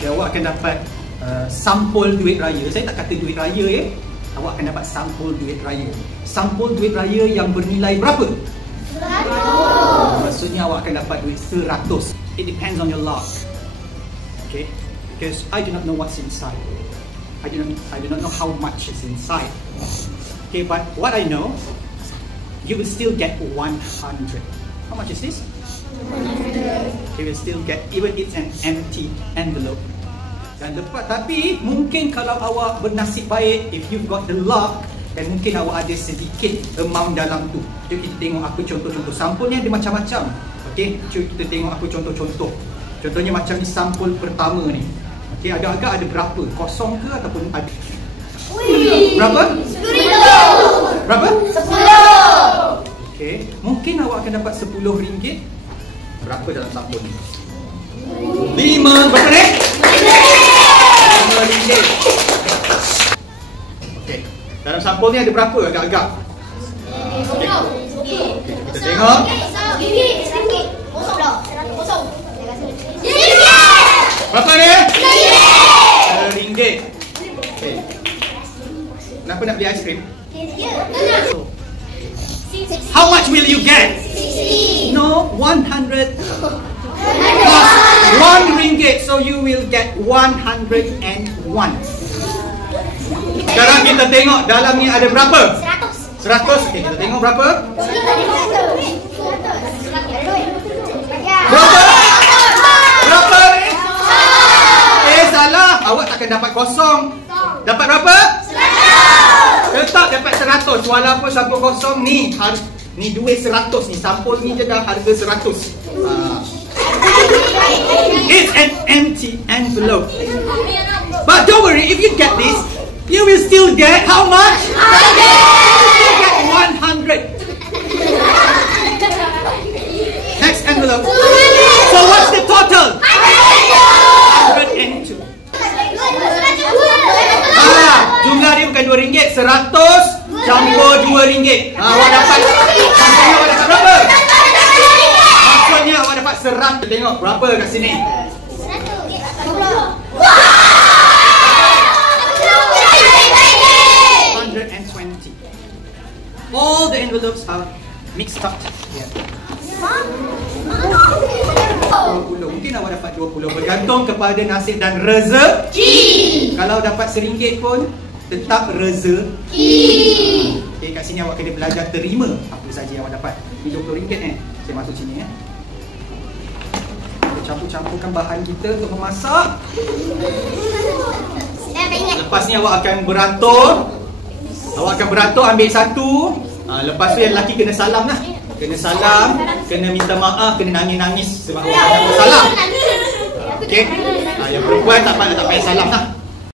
Okay, awak akan dapat sampul duit raya. Saya tak kata duit raya ya. Awak akan dapat sampul duit raya. Sampul duit raya yang bernilai berapa? 100. Maksudnya awak akan dapat duit 100. It depends on your luck. Okay, because I do not know what's inside. I do not know how much is inside. Okay, but what I know, you will still get 100. How much is this? 100. You will still get, even it's an empty envelope. Dan lepas, tapi mungkin kalau awak bernasib baik, if you've got the luck, dan mungkin awak ada sedikit amount dalam tu. Jom kita tengok aku contoh-contoh. Sampulnya ada macam-macam. Okay, cuba kita tengok aku contoh-contoh. Contohnya macam ni sampul pertama ni. Okay, agak-agak ada berapa? Kosong ke ataupun ada? Berapa? 10. Berapa? 10. Okay, mungkin awak akan dapat RM10. Berapa dalam sampul ni? 5. Berapa ni? RM5. Okay, dalam sampul ni ada berapa agak-agak? Okay, kita tengok. Berapa ni? RM1. Okay. Kenapa nak beli aiskrim? How much will you get? No, 100. Plus RM1, so you will get 101. Sekarang kita tengok dalam ni ada berapa? 100. Okay, kita tengok berapa? Berapa ni? Salah. Awak takkan dapat kosong. Dapat berapa? 100. Tetap dapat 100. Walaupun sampul kosong ni, ni duit 100 ni. Sampul ni je dah harga 100. It's an empty envelope. But don't worry, if you get this, you will still get how much? 100. You get 100. Next envelope. So what's the total? 102. Jumlah dia bukan RM2, 100 campur RM2. Awak dapat, maksudnya awak dapat berapa? Maksudnya awak dapat 100. Tengok berapa kat sini? 120. All the envelopes are mixed up. Yeah. 20. Mungkin awak dapat 20. Bergantung kepada nasib dan rezeki. Kalau dapat RM1 pun tetap rezeki. Okay, kat sini awak kena belajar terima apa saja yang awak dapat. Ini RM20 Saya masuk sini ya. Kita campur-campurkan bahan kita untuk memasak. Lepas ni awak akan beratur. Awak akan beratur, ambil satu. Lepas tu yang lelaki kena salam lah. Kena salam, kena minta maaf, kena nangis-nangis sebab awak dah salam. Okay? Yang perempuan tak payah salam lah.